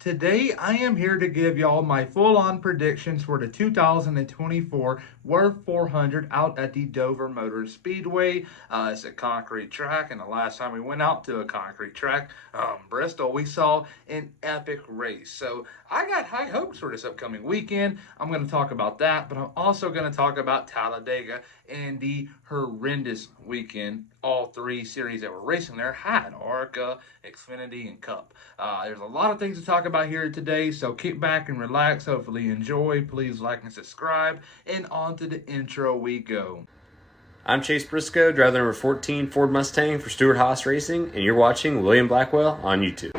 Today, I am here to give y'all my full-on predictions for the 2024 Wurth 400 out at the Dover Motor Speedway. It's a concrete track, and the last time we went out to a concrete track, Bristol, we saw an epic race. So I got high hopes for this upcoming weekend. I'm going to talk about that, but I'm also going to talk about Talladega and the horrendous weekend all three series that were racing there had: ARCA, Xfinity, and Cup. There's a lot of things to talk about here today, so kick back and relax. Hopefully you enjoy. Please like and subscribe, and on to the intro we go. I'm Chase Briscoe, driver number 14 Ford Mustang for Stewart Haas Racing, and you're watching William Blackwell on YouTube.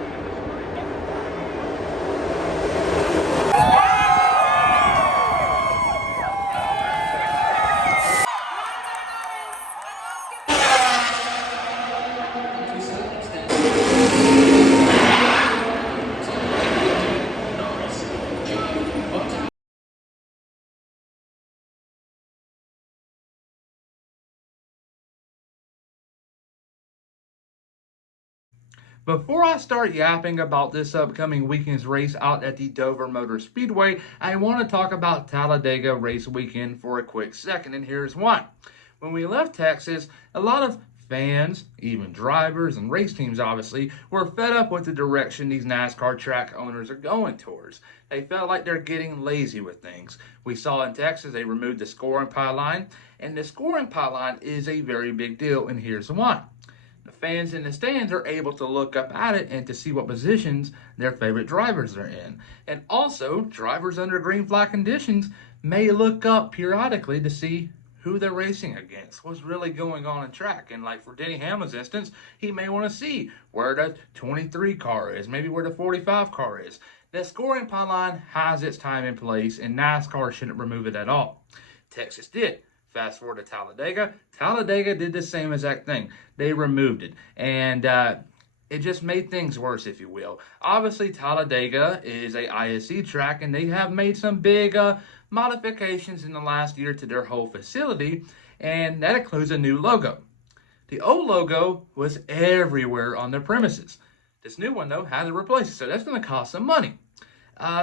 Before I start yapping about this upcoming weekend's race out at the Dover Motor Speedway, I want to talk about Talladega race weekend for a quick second, and here's why. When we left Texas, a lot of fans, even drivers and race teams obviously, were fed up with the direction these NASCAR track owners are going towards. They felt like they're getting lazy with things. We saw in Texas they removed the scoring pylon, and the scoring pylon is a very big deal, and here's why. The fans in the stands are able to look up at it and to see what positions their favorite drivers are in. And also, drivers under green flag conditions may look up periodically to see who they're racing against, what's really going on in track. And like for Denny Hamlin's instance, he may want to see where the 23 car is, maybe where the 45 car is. The scoring pylon has its time and place, and NASCAR shouldn't remove it at all. Texas did. Fast forward to Talladega. Talladega did the same exact thing. They removed it. And it just made things worse, if you will. Obviously, Talladega is a ISC track, and they have made some big modifications in the last year to their whole facility, and that includes a new logo. The old logo was everywhere on their premises. This new one, though, had to replace it, so that's going to cost some money.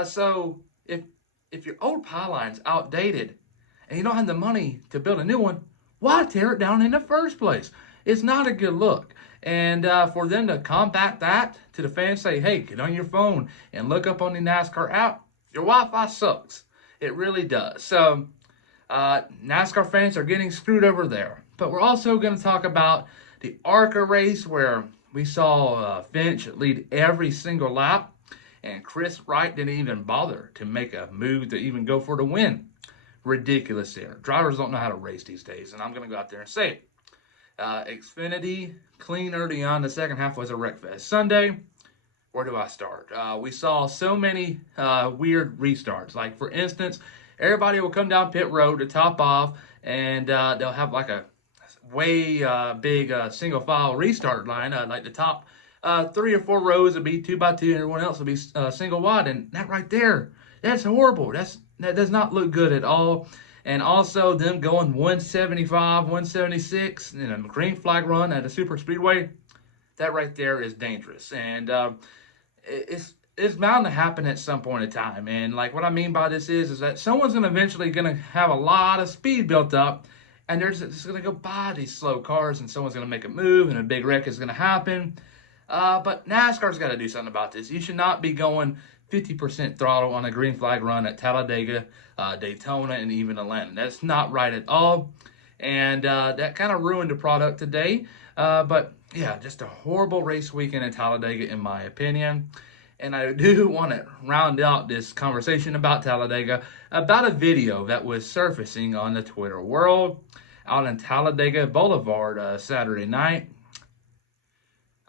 So if your old pylon's outdated, and you don't have the money to build a new one, why tear it down in the first place? It's not a good look. And for them to combat that, to the fans say, hey, get on your phone and look up on the NASCAR app, your Wi-Fi sucks. It really does. So NASCAR fans are getting screwed over there. But we're also going to talk about the ARCA race where we saw Finch lead every single lap, and Chris Wright didn't even bother to make a move to even go for the win. Ridiculous there. Drivers don't know how to race these days, and I'm going to go out there and say it. Xfinity, clean early on. The second half was a wreckfest. Sunday, where do I start? We saw so many weird restarts. Like, for instance, everybody will come down pit road to top off, and they'll have like a way big single file restart line. Like the top 3 or 4 rows will be 2 by 2, and everyone else will be single wide. And that right there, that's horrible. That does not look good at all. And also them going 175, 176 in a green flag run at a super speedway, that right there is dangerous. And it's bound to happen at some point in time. And like what I mean by this is that someone's eventually going to have a lot of speed built up, and they're just going to go by these slow cars, and someone's going to make a move, and a big wreck is going to happen. But NASCAR's got to do something about this. You should not be going 50% throttle on a green flag run at Talladega, Daytona, and even Atlanta. That's not right at all. And that kind of ruined the product today. But yeah, just a horrible race weekend in Talladega, in my opinion. And I do want to round out this conversation about Talladega about a video that was surfacing on the Twitter world out in Talladega Boulevard Saturday night.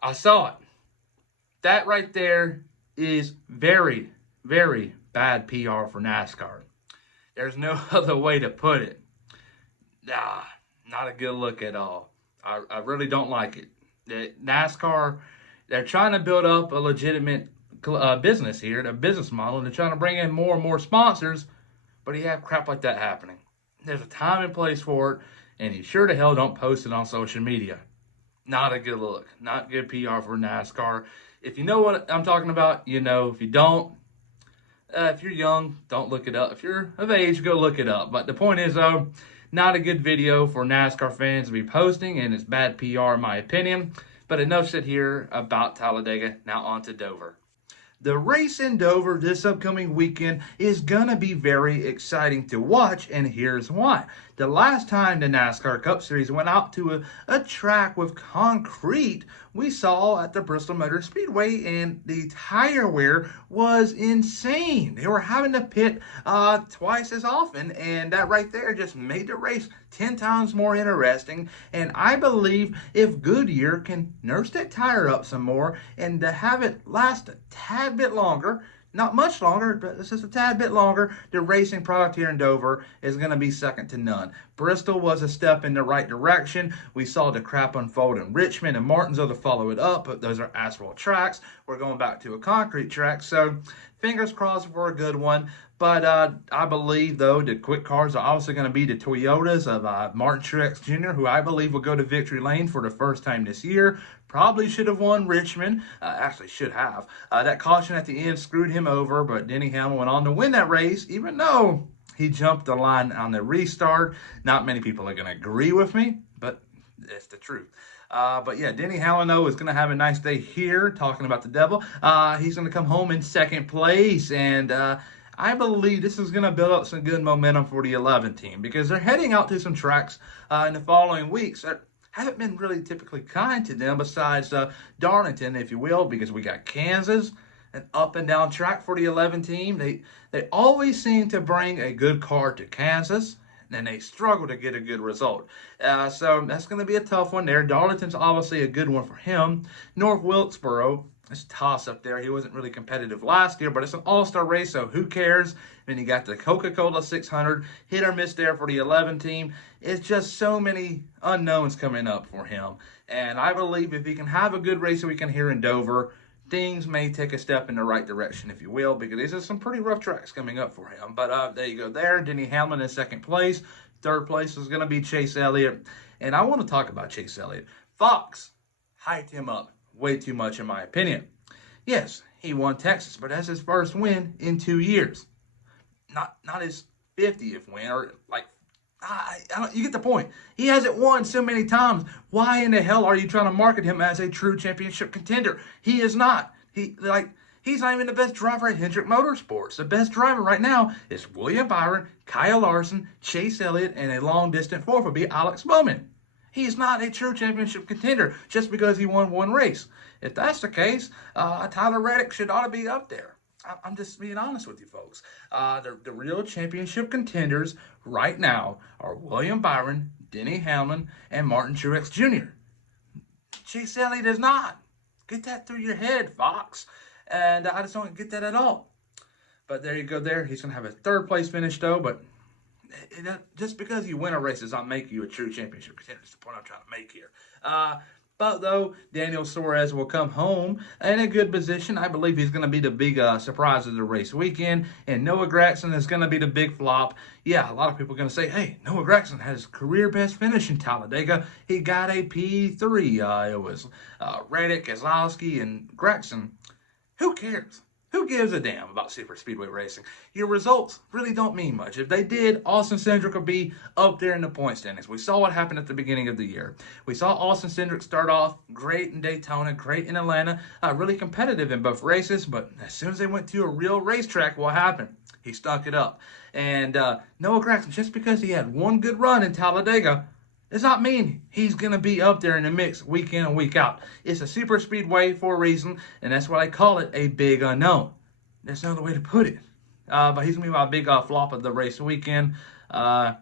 I saw it. That right there is very, very bad PR for NASCAR. There's no other way to put it. Not a good look at all. I really don't like it. NASCAR, they're trying to build up a legitimate business here, a business model, and they're trying to bring in more and more sponsors, but you have crap like that happening. There's a time and place for it, and you sure to hell don't post it on social media. Not a good look. Not good PR for NASCAR. If you know what I'm talking about, you know. If you don't, if you're young, don't look it up. If you're of age, go look it up. But the point is, though, not a good video for NASCAR fans to be posting, and it's bad PR in my opinion. But enough said here about Talladega. Now on to Dover. The race in Dover this upcoming weekend is going to be very exciting to watch, and here's why. The last time the NASCAR Cup Series went out to a track with concrete, we saw at the Bristol Motor Speedway, and the tire wear was insane. They were having to pit twice as often, and that right there just made the race 10 times more interesting. And I believe if Goodyear can nurse that tire up some more and to have it last a tad bit longer, not much longer, but it's just a tad bit longer, the racing product here in Dover is going to be second to none. Bristol was a step in the right direction. We saw the crap unfold in Richmond and Martinsville to follow it up, but those are asphalt tracks. We're going back to a concrete track, so fingers crossed for a good one. But I believe, though, the quick cars are also going to be the Toyotas of Martin Truex Jr., who I believe will go to victory lane for the first time this year. Probably should have won Richmond. Actually, should have. That caution at the end screwed him over, but Denny Hamlin went on to win that race, even though he jumped the line on the restart. Not many people are going to agree with me, but it's the truth. But yeah, Denny Hamlin, though, is going to have a nice day here, talking about the devil. He's going to come home in second place, and I believe this is going to build up some good momentum for the 11 team, because they're heading out to some tracks in the following weeks that haven't been really typically kind to them, besides Darlington, if you will, because we got Kansas, an up and down track for the 11 team. They always seem to bring a good car to Kansas, and they struggle to get a good result. So that's going to be a tough one there. Darlington's obviously a good one for him. North Wilkesboro, it's a toss up there. He wasn't really competitive last year, but it's an all-star race, so who cares? Then you got the Coca-Cola 600, hit or miss there for the 11 team. It's just so many unknowns coming up for him. And I believe if he can have a good race weekend here in Dover, things may take a step in the right direction, if you will, because these are some pretty rough tracks coming up for him. But there you go there. Denny Hamlin in second place. Third place is going to be Chase Elliott. And I want to talk about Chase Elliott. Fox hyped him up way too much, in my opinion. Yes, he won Texas, but that's his first win in 2 years. Not his 50th win, or like, you get the point. He hasn't won so many times. Why in the hell are you trying to market him as a true championship contender? He is not. He's not even the best driver at Hendrick Motorsports. The best driver right now is William Byron, Kyle Larson, Chase Elliott, and a long-distance fourth would be Alex Bowman. He's not a true championship contender just because he won one race. If that's the case, Tyler Reddick ought to be up there. I'm just being honest with you folks. The real championship contenders right now are William Byron, Denny Hamlin, and Martin Truex Jr. Chase Elliott is not. Get that through your head, Fox. And I just don't get that at all. But there you go there. He's going to have a third place finish, though, but just because you win a race does not make you a true championship contender. That's the point I'm trying to make here. But though Daniel Suarez will come home in a good position, I believe he's going to be the big surprise of the race weekend. And Noah Gragson is going to be the big flop. Yeah, a lot of people are going to say, hey, Noah Gragson had his career best finish in Talladega. He got a P3. It was Reddick, Keselowski, and Gragson. Who cares? Who gives a damn about super speedway racing? Your results really don't mean much. If they did, Austin Cindric would be up there in the point standings. We saw what happened at the beginning of the year. We saw Austin Cindric start off great in Daytona, great in Atlanta, really competitive in both races, but as soon as they went to a real racetrack, what happened? He stunk it up. And Noah Gragson, just because he had one good run in Talladega, does not mean he's going to be up there in the mix week in and week out. It's a super speedway for a reason, and that's why I call it a big unknown. That's no other way to put it. But he's going to be my big flop of the race weekend. Yeah,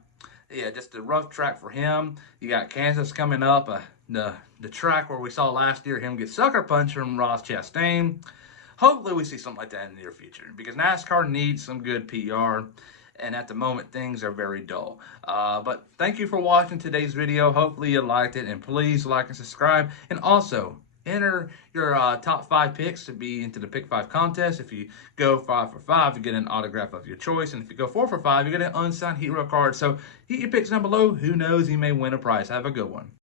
just a rough track for him. You got Kansas coming up, the track where we saw last year him get sucker punched from Ross Chastain. Hopefully we see something like that in the near future, because NASCAR needs some good PR. And at the moment, things are very dull. But thank you for watching today's video. Hopefully you liked it. And please like and subscribe. And also, enter your top 5 picks to be into the Pick 5 contest. If you go 5 for 5, you get an autograph of your choice. And if you go 4 for 5, you get an unsigned hero card. So get your picks down below. Who knows? You may win a prize. Have a good one.